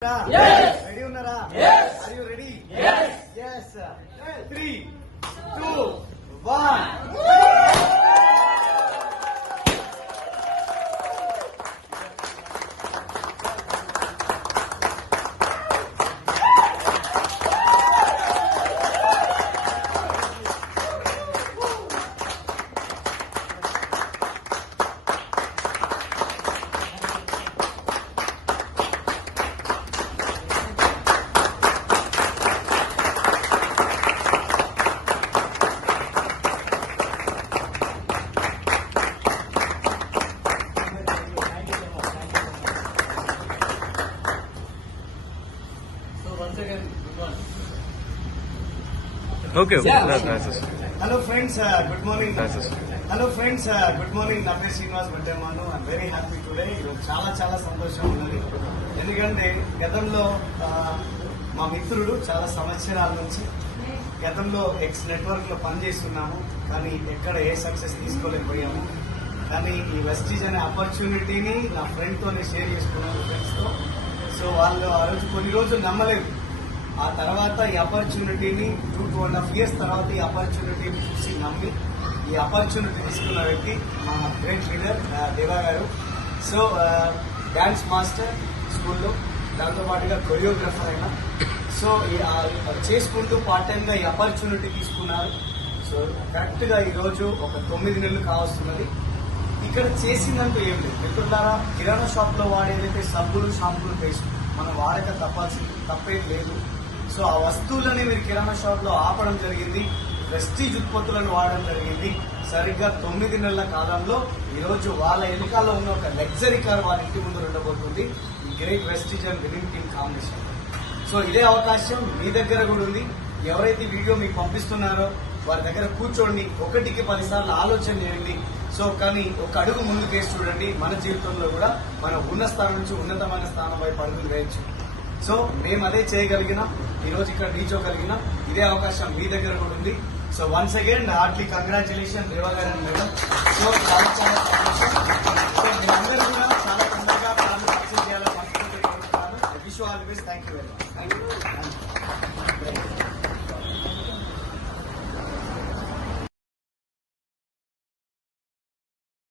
Yeah. Okay hello friends good morning. Hello friends good morning నా పేరు శ్రీనివాస్ బట్టేమాను I'm very happy today ఈరోజు చాలా చాలా సంతోషం ఉన్నది. ఎందుకంటే గతంలో మా మిత్రుడు చాలా సంవత్సరాల నుంచి గతంలో ఎక్స్ నెట్వర్క్లో పనిచేస్తున్నాము. కానీ ఎక్కడ ఏ సక్సెస్ తీసుకోలేకపోయాము. కానీ ఈ వెస్టీజ్ అనే ఆపర్చునిటీని నా ఫ్రెండ్ తోనే షేర్ చేసుకున్నాను ఫ్రెండ్స్తో. సో వాళ్ళు ఆ రోజు కొన్ని రోజులు నమ్మలేదు. ఆ తర్వాత ఈ ఆపర్చునిటీని two two and half years తర్వాత ఈ ఆపర్చునిటీని చూసి నమ్మి ఈ ఆపర్చునిటీ తీసుకున్న వ్యక్తి మా గ్రేట్ లీడర్ దేవా గారు. సో డ్యాన్స్ మాస్టర్ స్కూల్లో దాంతోపాటుగా కొరియోగ్రఫర్ అయినా. సో చేసుకుంటూ పార్ట్ టైంగా ఈ ఆపర్చునిటీ తీసుకున్నారు. సో కరెక్ట్గా ఈరోజు ఒక తొమ్మిది నెలలు కావస్తున్నది. ఇక్కడ చేసిందంటూ ఏం లేదు. మిత్రులారా కిరాణా షాప్లో వాడేదైతే సబ్బులు షాంపులు పేస్ట్ మనం వాడక తప్పాల్సింది తప్పేం లేదు. సో ఆ వస్తువులని మీరు కిరాణా షాప్లో ఆపడం జరిగింది ప్రెస్టీజ్ ఉత్పత్తులను వాడడం జరిగింది. సరిగ్గా తొమ్మిది నెలల కాలంలో ఈ రోజు వాళ్ళ ఎన్నికల్లో ఉన్న ఒక లగ్జరీ కార్ వాళ్ళ ఇంటి ముందు ఉండబోతుంది. ఈ great Vestige and winning team combination. So ఇదే అవకాశం మీ దగ్గర కూడా ఉంది. ఎవరైతే వీడియో మీకు పంపిస్తున్నారో వారి దగ్గర కూర్చోండి. ఒకటికి పదిసార్లు ఆలోచన చేయండి. సో కానీ ఒక అడుగు ముందుకేసి చూడండి. మన జీవితంలో కూడా మనం ఉన్న స్థానం నుంచి ఉన్నతమైన స్థానం వైపు అడుగులు వేయచ్చు. సో మేము అదే చేయగలిగినాం ఈ రోజు ఇక్కడ రీచ్ అవ్వగలిగినాం ఇదే అవకాశం మీ దగ్గర కూడా ఉంది. So once again heartly congratulation Reva garu and madam. So చాలా చాలా సో మీరందరూ కూడా చాలా తొందరగా ప్లాన్ సక్సెస్ చేయాలని మనస్ఫూర్తిగా కోరుకుంటున్నాను. Wish always thank you very much thank you